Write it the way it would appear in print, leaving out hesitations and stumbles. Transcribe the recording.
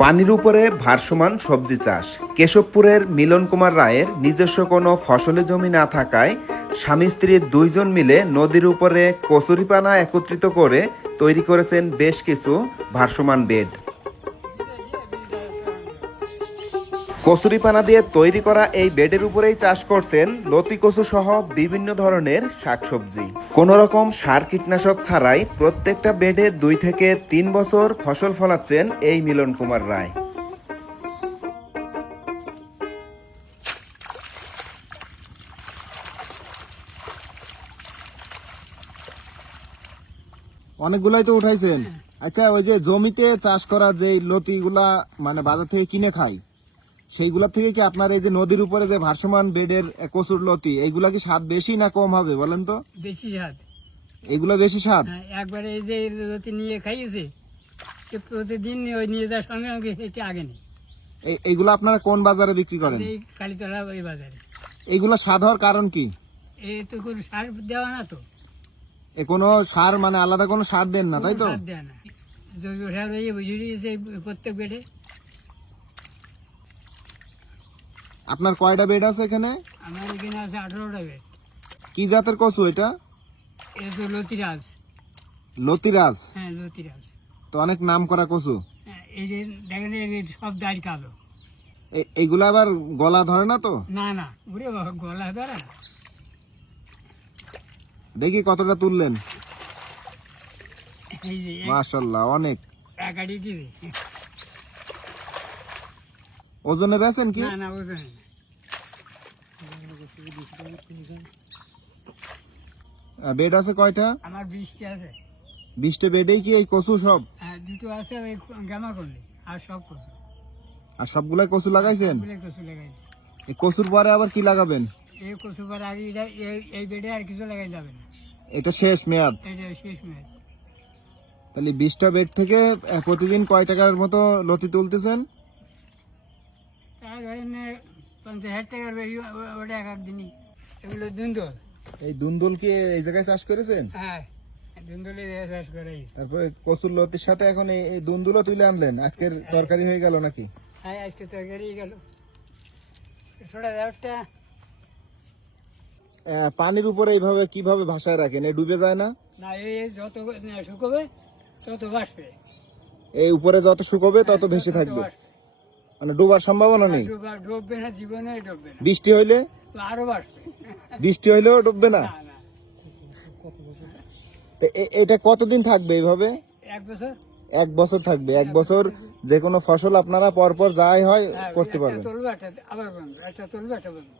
পানির উপরে ভাসমান সবজি চাষ। কেশবপুরের মিলন কুমার রায়ের নিজস্ব কোনো ফসলি জমি না থাকায় স্বামী স্ত্রী দুইজন মিলে নদীর উপরে কচুরিপানা একত্রিত করে তৈরি করেছেন বেশ কিছু ভাসমান বেড। কচুরিপানা দিয়ে তৈরি করা এই বেডের উপরেই চাষ করছেন লতি কচু সহ বিভিন্ন ধরনের শাকসবজি। কোন রকম সার কীটনাশক ছাড়াই প্রত্যেকটা বেডে 2 থেকে 3 বছর ফসল ফলাচ্ছেন এই মিলন কুমার রায়। অনেকগুলাই তো উঠাইছেন। আচ্ছা, ওই যে জমিতে চাষ করা যে লতিগুলা মানে বাজার থেকে কিনে খাই, সেইগুলা থেকে কি আপনার এই যে নদীর উপরে যে ভাসমান বেডের কচুর লতি, এইগুলা কি স্বাদ বেশি না কম হবে বলেন তো? বেশি স্বাদ। এগুলা বেশি স্বাদ? একবারে এই যে লতি নিয়ে খাইয়েছে, প্রতিদিন ওই নিয়ে যাওয়ার সঙ্গে সঙ্গে এটা আগে নেই। এইগুলা আপনারা কোন বাজারে বিক্রি করেন? এই কালীতলা ওই বাজারে। এইগুলা স্বাদ হওয়ার কারণ কি? এই তো কোনো সার দেওয়া না তো। কোনো সার মানে আলাদা কোনো সার দেন না, তাই তো? সার দেওয়া না, জৈব সার হয়ে বুঝিয়ে দিয়েছে প্রত্যেক বেডে। আপনার কয়টা বেড আছে এখানে? আমার এখানে আছে 18টা বেড। কি জাতের কচু এটা? এই তো লতিরাজ। লতিরাজ? হ্যাঁ, লতিরাজ তো অনেক নাম করা কচু। এই যে দেখেন, এই সব দাড়ি কালো। এইগুলা আবার গলা ধরে না তো? না না, ওরে বাবা, গলা ধরে না। দেখি কতটা তুললেন। এই যে মাশাআল্লাহ, অনেক। একাডি দিবি। ওজনে বেচেন কি? না না, ওজন না। বেড আছে কয়টা? আমার 20টা আছে। 20টা বেডেই কি এই কচু সব? হ্যাঁ, দুটো আছে ওই গামা করলে, আর সব কচু। আর সবগুলাই কচু লাগাইছেন? সবগুলোই কচু লাগাইছি। এই কচুর পরে আবার কি লাগাবেন? এই কচু পর আর এই বেডে আর কিছু লাগাই যাবে না। এটা শেষ মেয়াদ? এটা শেষ মেয়াদ। তাহলে 20টা বেড থেকে প্রতিদিন কয় টাকার মতো লতি তুলতেছেন? তা ধরেন 50,000 টাকার বেশি ওটা এক দিনই। এগুলো দুন্দল। এই দুন্দুল কি এই জায়গায় চাষ করেছেন? হ্যাঁ, দুন্দলে চাষ করাই। তারপরে কচুর লতির সাথে এখন এই দুন্দুলও তুলে আনলেন, আজকের তরকারি হয়ে গেল নাকি? হ্যাঁ, আজকে তরকারি গেল। ছোটা দেওয়ারটা পানির উপরে এইভাবে কিভাবে ভাসায় রাখেন? এই ডুবে যায় না? না, এই যত শুকোবে তত বাসবে। এই উপরে যত শুকোবে তত ভেসে থাকবে, মানে ডুবার সম্ভাবনা নেই? ডুববে না, জীবনে ডুববে না। বৃষ্টি হইলে? আরো বাসবে। বৃষ্টি হইলেও ডুববে না? না না, তো এটা কতদিন থাকবে এইভাবে? 1 বছর। 1 বছর থাকবে। 1 বছর যে কোনো ফসল আপনারা পরপর যাই হয় করতে পারবেন? তুলবে, একটা আবার বন্ধ, একটা তুলবে, একটা বন্ধ।